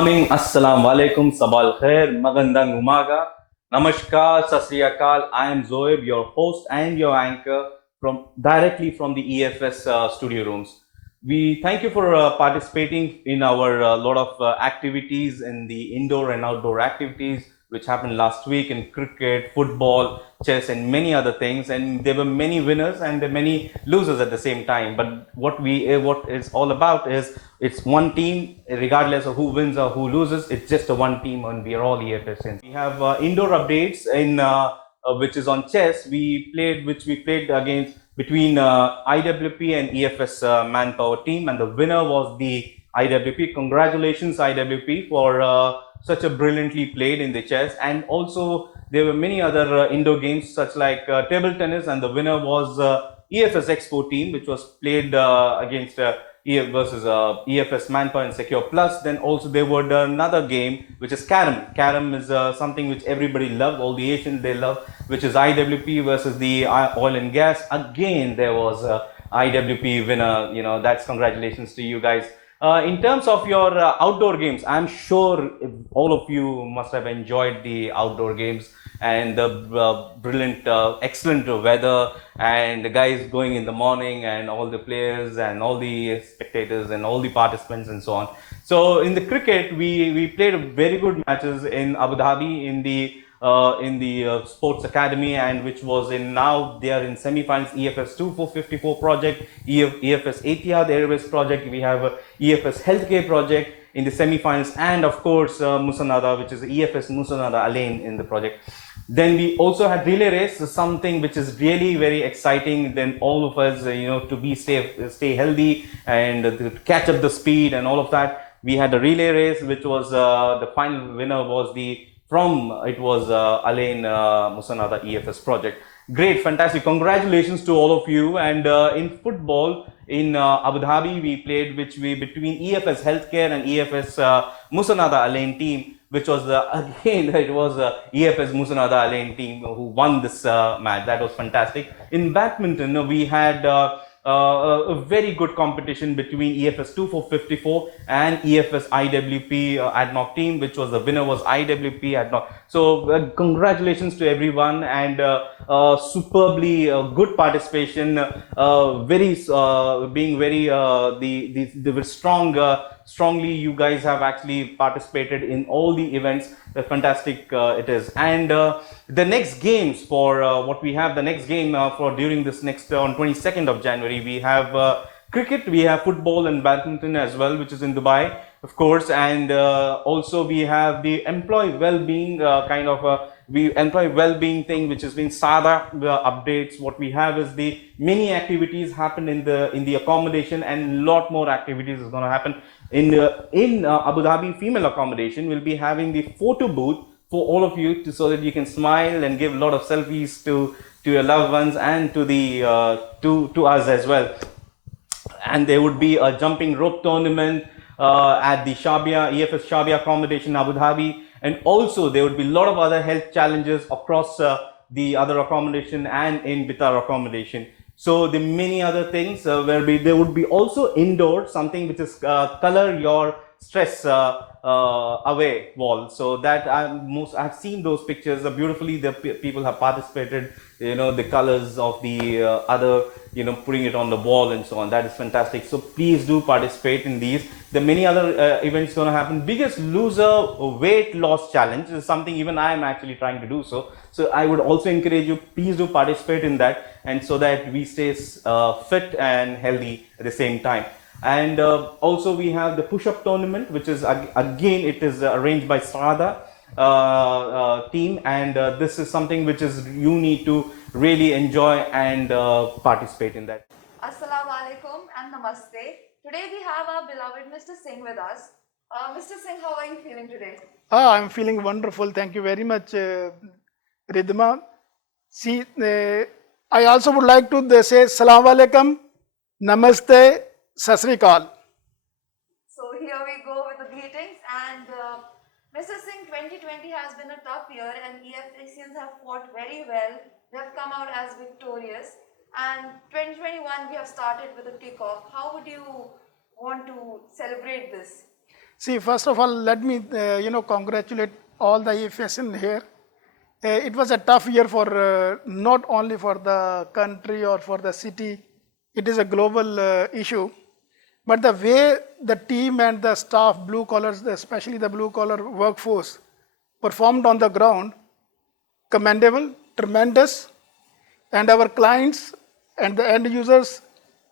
morning, assalamu alaikum, sabal khair, magandang umaga, namaskar, sat sri akal. I am Zoeb, your host and your anchor from directly from the EFS studio rooms. We thank you for participating in our lot of activities in the indoor and outdoor activities which happened last week in cricket, football, chess, and many other things. And there were many winners and there were many losers at the same time. But what is all about is it's one team, regardless of who wins or who loses. It's just a one team, and we are all EFSNs. We have indoor updates in which is on chess. Which we played against between IWP and EFS Manpower team, and the winner was the IWP. Congratulations, IWP, for such a brilliantly played in the chess. And also there were many other indoor games such like table tennis, and the winner was EFS Expo team, which was played against EF versus EFS Manpower and Secure Plus. Then also there were another game which is Carom. Carom is something which everybody loves, all the Asians they love, which is IWP versus the oil and gas. Again, there was IWP winner. That's congratulations to you guys. In terms of your outdoor games, I'm sure all of you must have enjoyed the outdoor games and the brilliant, excellent weather, and the guys going in the morning, and all the players and all the spectators and all the participants and so on. So in the cricket, we played very good matches in Abu Dhabi in the sports academy, and which was in, now they are in semi-finals, EFS 2454 project, EFS Etihad Airways project. We have EFS Healthcare project in the semi-finals, and of course Musanada, which is EFS Musanada Alain in the project. Then we also had relay race, something which is really very exciting. Then all of us, to stay healthy and to catch up the speed and all of that. We had a relay race, which was the final winner was Alain Musanada EFS project. Great, fantastic. Congratulations to all of you. And in football, in Abu Dhabi, we played between EFS Healthcare and EFS Musanada Alain team, which was again it was EFS Musanada Alain team who won this match. That was fantastic. In badminton, we had a very good competition between EFS 2454 and EFS IWP ADNOC team, which was the winner was IWP ADNOC. So congratulations to everyone, and superbly good participation, being very the strongly you guys have actually participated in all the events. Fantastic it is. And the next games for what we have, the next game for during this next on 22nd of January, we have cricket, we have football and badminton as well, which is in Dubai, of course. And also we have the employee well-being thing, which has been SADA updates. What we have is the many activities happen in the accommodation, and lot more activities is going to happen in Abu Dhabi. Female accommodation will be having the photo booth for all of you, so that you can smile and give a lot of selfies to your loved ones and to the to us as well. And there would be a jumping rope tournament at the Shabia, EFS Shabia accommodation Abu Dhabi. And also there would be a lot of other health challenges across the other accommodation and in Bitar accommodation. So the many other things there would be also indoor something which is color your stress away wall. So that I've seen those pictures beautifully. The people have participated, the colors of the other, putting it on the wall and so on. That is fantastic. So please do participate in these. The many other events going to happen. Biggest loser weight loss challenge is something even I am actually trying to do. So I would also encourage you, please do participate in that, and so that we stay fit and healthy at the same time. And also we have the push-up tournament, which is again it is arranged by SADA team, and this is something which is you need to really enjoy and participate in that. Assalamu alaikum and namaste. Today we have our beloved Mr. Singh with us. Mr. Singh, how are you feeling today? I'm feeling wonderful. Thank you very much, Ridhima. See, I also would like to say Assalamu alaikum, Namaste, Sat Sri Akal. So here we go with the greetings. And Mr. Singh, 2020 has been a tough year, and EFSians have fought very well. They have come out as victorious. And 2021 we have started with a kickoff. How would you want to celebrate this? See, first of all, let me congratulate all the EFS in here. It was a tough year for not only for the country or for the city. It is a global issue. But the way the team and the staff, blue collars, especially the blue collar workforce, performed on the ground, commendable, tremendous, and our clients and the end users,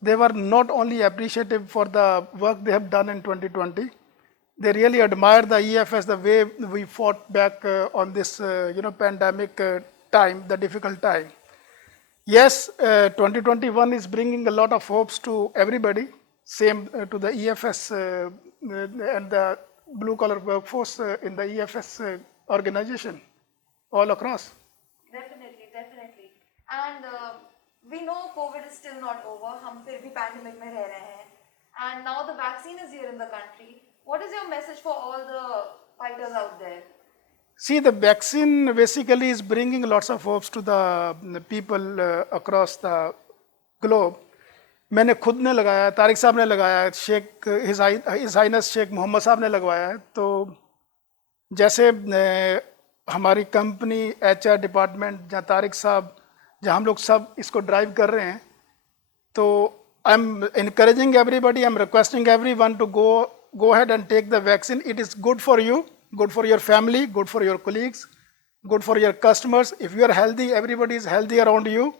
they were not only appreciative for the work they have done in 2020, they really admire the EFS, the way we fought back on this pandemic time, the difficult time. Yes, 2021 is bringing a lot of hopes to everybody, same to the EFS and the blue collar workforce in the EFS organization all across. Definitely, definitely. And we know COVID is still not over. हम फिर भी pandemic में रह रहे हैं. And now the vaccine is here in the country. What is your message for all the fighters out there? See, the vaccine basically is bringing lots of hopes to the people across the globe. मैंने खुद ने लगाया, तारिक साहब ने लगाया, Sheikh his highness Sheikh Mohammad साहब ने लगवाया है. तो जैसे हमारी कंपनी HR डिपार्टमेंट जहाँ तारिक साहब जहाँ हम लोग सब इसको ड्राइव कर रहे हैं, तो I am encouraging everybody, I am requesting everyone to go ahead and take the vaccine. It is good for you, good for your family, good for your colleagues, good for your customers. If you are healthy, everybody is healthy around you.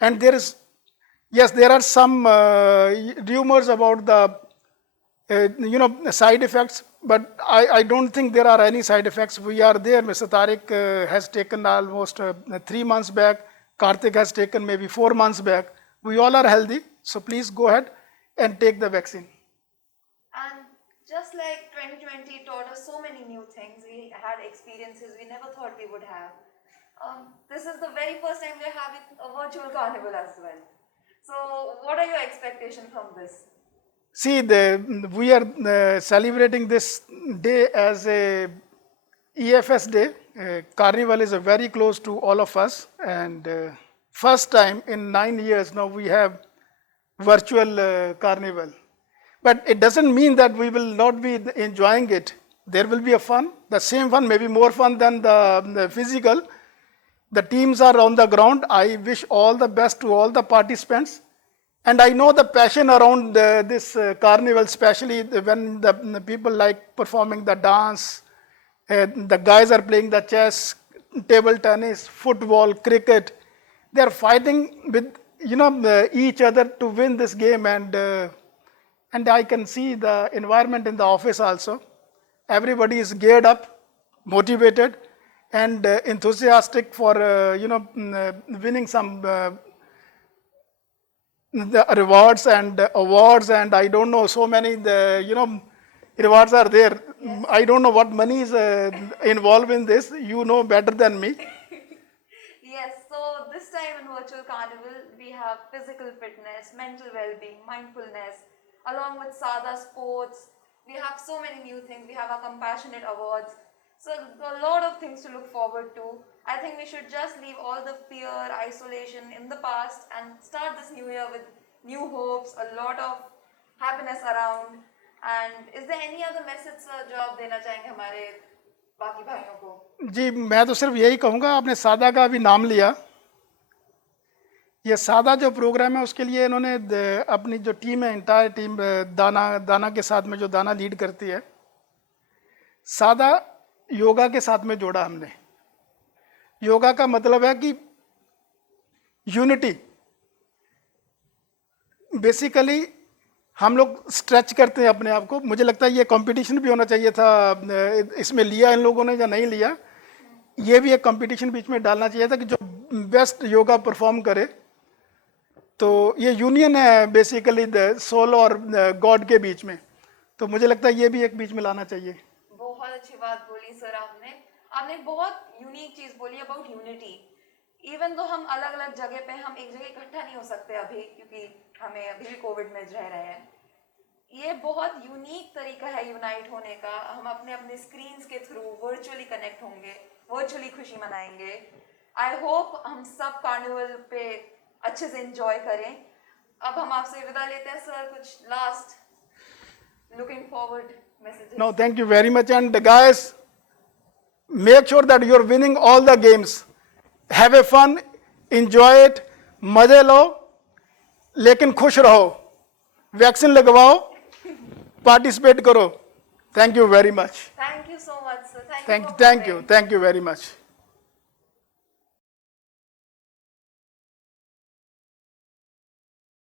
And there is, yes, there are some rumors about the side effects, but I don't think there are any side effects. We are there. Mr. Tariq has taken almost 3 months back. Karthik has taken maybe 4 months back. We all are healthy, so please go ahead and take the vaccine. And just like 2020 taught us so many new things, we had experiences we never thought we would have. This is the very first time we're having a virtual carnival as well. So, what are your expectations from this? See, we are celebrating this day as a EFS day. Carnival is very close to all of us, and first time in 9 years now we have virtual carnival. But it doesn't mean that we will not be enjoying it. There will be a fun, the same fun, maybe more fun than the physical. The teams are on the ground. I wish all the best to all the participants. And I know the passion around this carnival, especially when the people like performing the dance. The guys are playing the chess, table tennis, football, cricket. They are fighting with each other to win this game, and I can see the environment in the office also. Everybody is geared up, motivated, and enthusiastic for winning some the rewards and awards, and I don't know, so many rewards are there. Yes. I don't know what money is involved in this. You know better than me. Yes, so this time in Virtual Carnival, we have physical fitness, mental well-being, mindfulness, along with Sada sports. We have so many new things. We have our compassionate awards. So a lot of things to look forward to. I think we should just leave all the fear, isolation in the past and start this new year with new hopes, a lot of happiness around. And is there any other message sir, जो आप देना चाहेंगे हमारे बाकी भाइयों को? जी, मैं तो सिर्फ यही कहूँगा, आपने सादा का भी नाम लिया. ये सादा जो प्रोग्राम है उसके लिए इन्होंने अपनी जो टीम है, इंटायर टीम दाना के साथ में, जो दाना लीड करती है, सादा योगा के साथ में जोड़ा हमने. योगा का मतलब है कि यूनिटी. बेसिकली हम लोग स्ट्रेच करते हैं अपने आप को. मुझे लगता है ये कंपटीशन भी होना चाहिए था. इसमें लिया इन लोगों ने या नहीं लिया, ये भी एक कंपटीशन बीच में डालना चाहिए था कि जो बेस्ट योगा परफॉर्म करे. तो ये यूनियन है बेसिकली सोल और गॉड के बीच में. तो मुझे लगता है ये भी एक बीच में लाना चाहिए. बहुत अच्छी बात बोली सर आपने बहुत यूनिक चीज बोली अबाउट यूनिटी. इवन तो हम अलग अलग जगह पे, हम एक जगह इकट्ठा नहीं हो सकते अभी, क्योंकि हमें अभी भी कोविड में रह रहे हैं. ये बहुत यूनिक तरीका है यूनाइट होने का. हम अपने अपने स्क्रीन्स के थ्रू वर्चुअली कनेक्ट होंगे, वर्चुअली खुशी मनाएंगे. आई होप हम सब कार्निवल पे अच्छे से एंजॉय करें. अब हम आपसे विदा लेते हैं सर. कुछ last looking forward. messages. No, thank you very much. And guys, make sure that you're winning all the games. Have a fun, enjoy it, मजे लो, लेकिन खुश रहो. वैक्सीन लगवाओ, पार्टिसिपेट करो. Thank you very much. Thank you so much, sir. Thank you. Thank for you, thank coming. you, thank you very much.